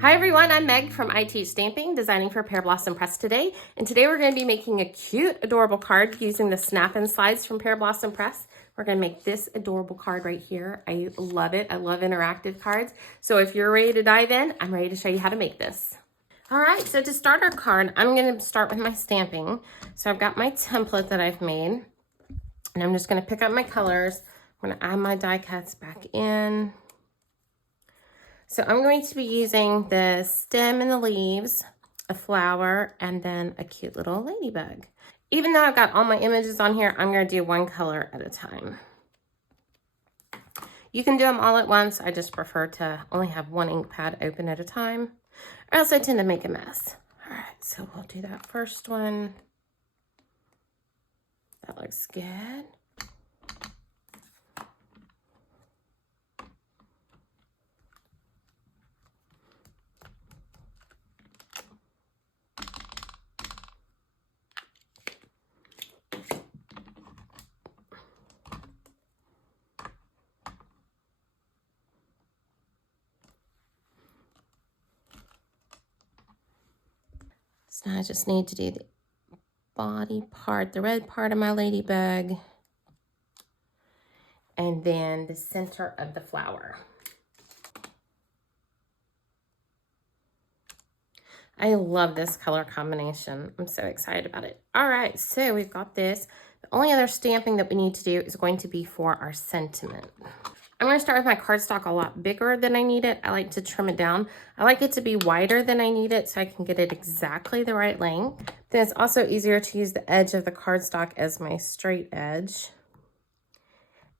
Hi everyone, I'm Meg from I Teach Stamping, designing for Pear Blossom Press today. And today we're going to be making a cute, adorable card using the snap-in slides from Pear Blossom Press. We're going to make this adorable card right here. I love it. I love interactive cards. So if you're ready to dive in, I'm ready to show you how to make this. All right, so to start our card, I'm going to start with my stamping. So I've got my template that I've made, and I'm just going to pick up my colors. I'm going to add my die cuts back in. So I'm going to be using the stem and the leaves, a flower, and then a cute little ladybug. Even though I've got all my images on here, I'm going to do one color at a time. You can do them all at once. I just prefer to only have one ink pad open at a time, or else I tend to make a mess. All right, so we'll do that first one. That looks good. So now I just need to do the body part, the red part of my ladybug, and then the center of the flower. I love this color combination. I'm so excited about it. All right, so we've got this. The only other stamping that we need to do is going to be for our sentiment. I'm going to start with my cardstock a lot bigger than I need it. I like to trim it down. I like it to be wider than I need it so I can get it exactly the right length. Then it's also easier to use the edge of the cardstock as my straight edge.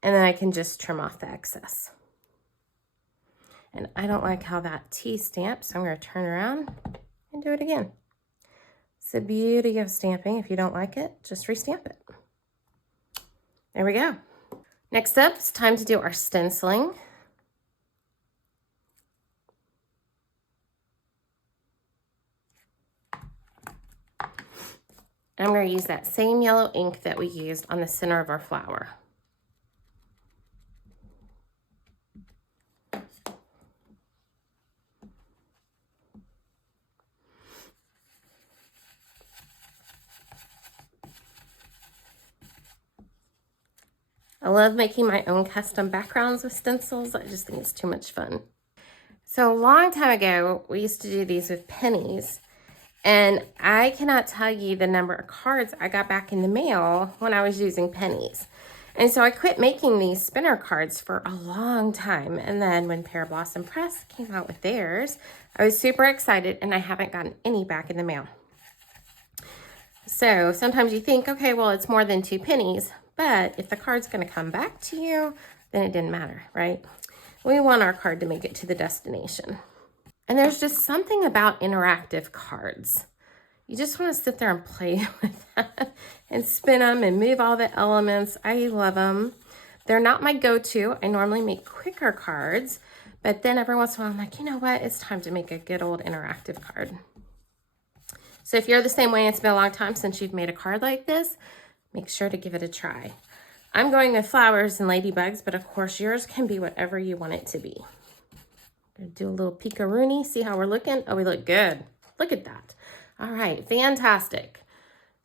And then I can just trim off the excess. And I don't like how that T stamps, so I'm going to turn around and do it again. It's the beauty of stamping. If you don't like it, just restamp it. There we go. Next up, it's time to do our stenciling. And I'm going to use that same yellow ink that we used on the center of our flower. I love making my own custom backgrounds with stencils. I just think it's too much fun. So a long time ago, we used to do these with pennies. And I cannot tell you the number of cards I got back in the mail when I was using pennies. And so I quit making these spinner cards for a long time. And then when Pear Blossom Press came out with theirs, I was super excited, and I haven't gotten any back in the mail. So sometimes you think, okay, well, it's more than 2 pennies. But if the card's going to come back to you, then it didn't matter, right? We want our card to make it to the destination. And there's just something about interactive cards. You just want to sit there and play with that and spin them and move all the elements. I love them. They're not my go-to. I normally make quicker cards, but then every once in a while I'm like, you know what? It's time to make a good old interactive card. So if you're the same way, it's been a long time since you've made a card like this, make sure to give it a try. I'm going with flowers and ladybugs, but of course yours can be whatever you want it to be. I'm gonna do a little peek-a-rooney, see how we're looking. Oh, we look good. Look at that. All right, fantastic.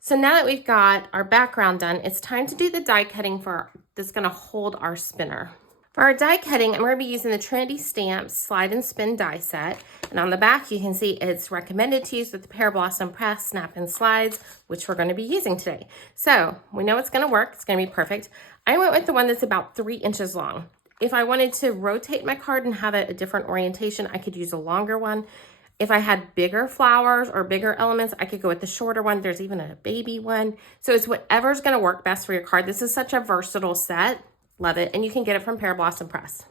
So now that we've got our background done, it's time to do the die cutting that's gonna hold our spinner. For our die cutting, I'm going to be using the Trinity Stamps Slide and Spin die set. And on the back, you can see it's recommended to use with the Pear Blossom Press Snap and Slides, which we're going to be using today. So we know it's going to work. It's going to be perfect. I went with the one that's about 3 inches long. If I wanted to rotate my card and have it a different orientation, I could use a longer one. If I had bigger flowers or bigger elements, I could go with the shorter one. There's even a baby one. So it's whatever's going to work best for your card. This is such a versatile set. Love it. And you can get it from Pear Blossom Press.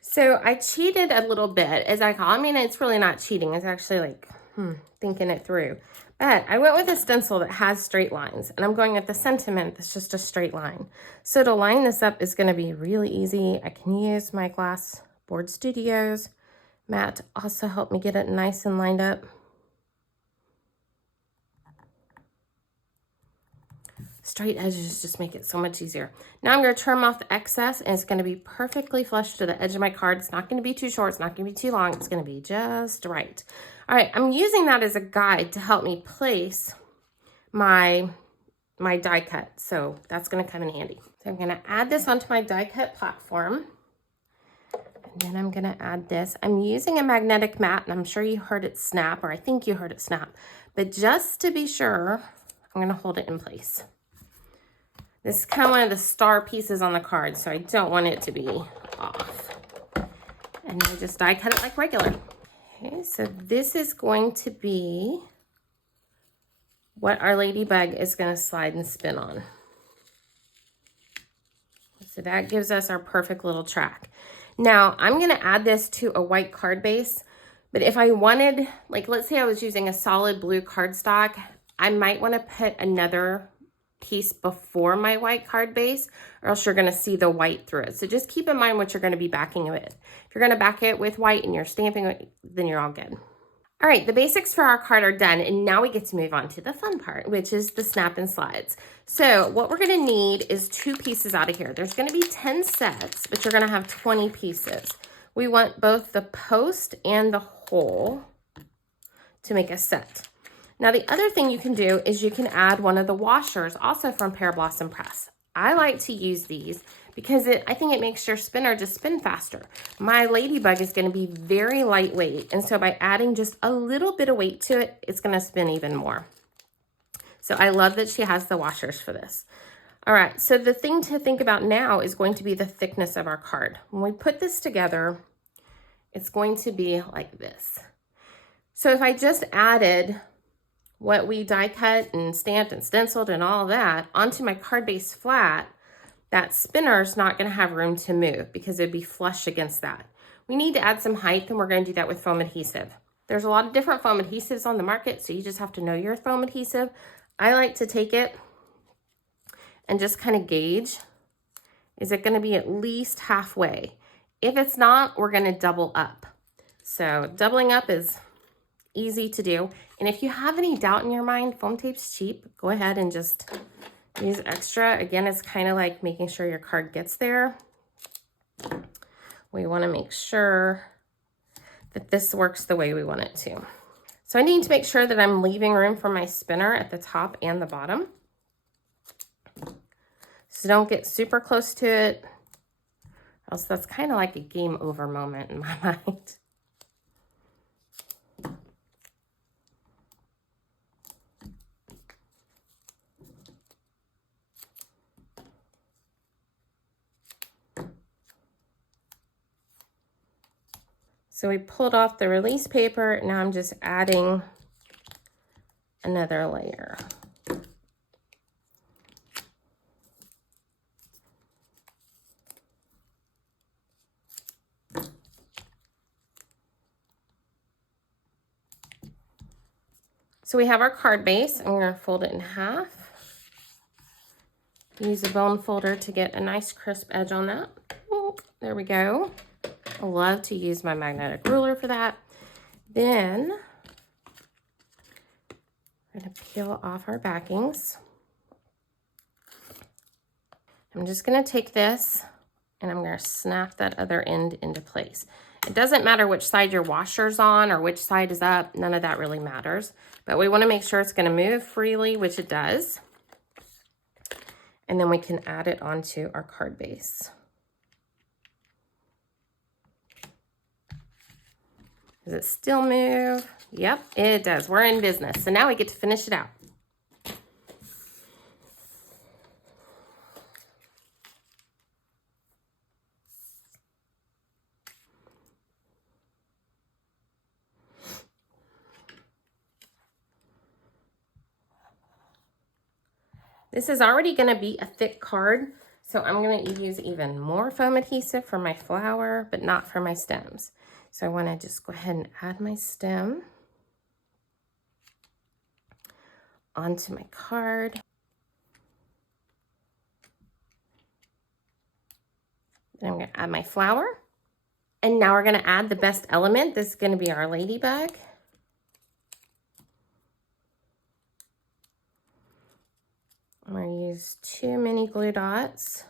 So I cheated a little bit, as I call it. I mean, it's really not cheating. It's actually like thinking it through. But I went with a stencil that has straight lines. And I'm going with the sentiment that's just a straight line. So to line this up is going to be really easy. I can use my Glass Board Studios mat to also help me get it nice and lined up. Straight edges just make it so much easier. Now I'm going to trim off the excess, and it's going to be perfectly flush to the edge of my card. It's not going to be too short. It's not going to be too long. It's going to be just right. All right, I'm using that as a guide to help me place my die cut. So that's going to come in handy. So I'm going to add this onto my die cut platform. And then I'm going to add this. I'm using a magnetic mat, and I'm sure you heard it snap, or I think you heard it snap. But just to be sure, I'm going to hold it in place. This is kind of one of the star pieces on the card, so I don't want it to be off. And I just die cut it like regular. Okay, so this is going to be what our ladybug is going to slide and spin on. So that gives us our perfect little track. Now, I'm going to add this to a white card base, but if I wanted, like let's say I was using a solid blue cardstock, I might want to put another piece before my white card base, or else you're going to see the white through it. So just keep in mind what you're going to be backing it with. If you're going to back it with white and you're stamping it, then you're all good. All right, the basics for our card are done, and now we get to move on to the fun part, which is the snap and slides. So what we're going to need is 2 pieces out of here. There's going to be 10 sets, but you're going to have 20 pieces. We want both the post and the hole to make a set. Now, the other thing you can do is you can add one of the washers, also from Pear Blossom Press. I like to use these because I think it makes your spinner just spin faster. My ladybug is going to be very lightweight, and so by adding just a little bit of weight to it, it's going to spin even more. So I love that she has the washers for this. All right, so the thing to think about now is going to be the thickness of our card. When we put this together, it's going to be like this. So if I just added what we die cut and stamped and stenciled and all that onto my card base flat, that spinner's not going to have room to move because it'd be flush against that. We need to add some height, and we're going to do that with foam adhesive. There's a lot of different foam adhesives on the market, so you just have to know your foam adhesive. I like to take it and just kind of gauge, is it going to be at least halfway? If it's not, we're going to double up. So doubling up is easy to do. And if you have any doubt in your mind, foam tape's cheap. Go ahead and just use extra. Again, it's kind of like making sure your card gets there. We want to make sure that this works the way we want it to. So I need to make sure that I'm leaving room for my spinner at the top and the bottom. So don't get super close to it, or else that's kind of like a game over moment in my mind. So we pulled off the release paper. Now I'm just adding another layer. So we have our card base. I'm going to fold it in half. Use a bone folder to get a nice crisp edge on that. Oh, there we go. I love to use my magnetic ruler for that. Then we're going to peel off our backings. I'm just going to take this and I'm going to snap that other end into place. It doesn't matter which side your washer's on or which side is up. None of that really matters. But we want to make sure it's going to move freely, which it does. And then we can add it onto our card base. Does it still move? Yep, it does. We're in business. So now we get to finish it out. This is already going to be a thick card, so I'm going to use even more foam adhesive for my flower, but not for my stems. So I want to just go ahead and add my stem onto my card. Then I'm going to add my flower. And now we're going to add the best element. This is going to be our ladybug. I'm going to use 2 mini glue dots.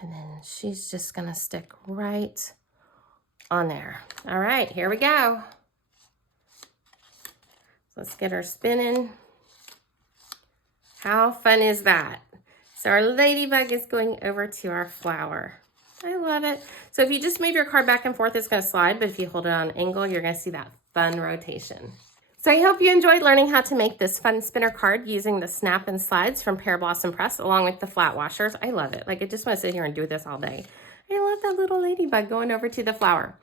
And then she's just gonna stick right on there. All right, here we go. Let's get her spinning. How fun is that? So our ladybug is going over to our flower. I love it. So if you just move your card back and forth, it's gonna slide, but if you hold it on an angle, you're gonna see that fun rotation. So I hope you enjoyed learning how to make this fun spinner card using the snap and slides from Pear Blossom Press along with the flat washers. I love it. Like, I just want to sit here and do this all day. I love that little ladybug going over to the flower.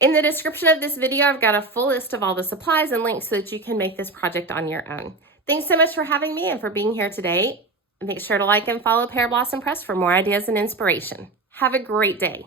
In the description of this video, I've got a full list of all the supplies and links so that you can make this project on your own. Thanks so much for having me and for being here today. Make sure to like and follow Pear Blossom Press for more ideas and inspiration. Have a great day.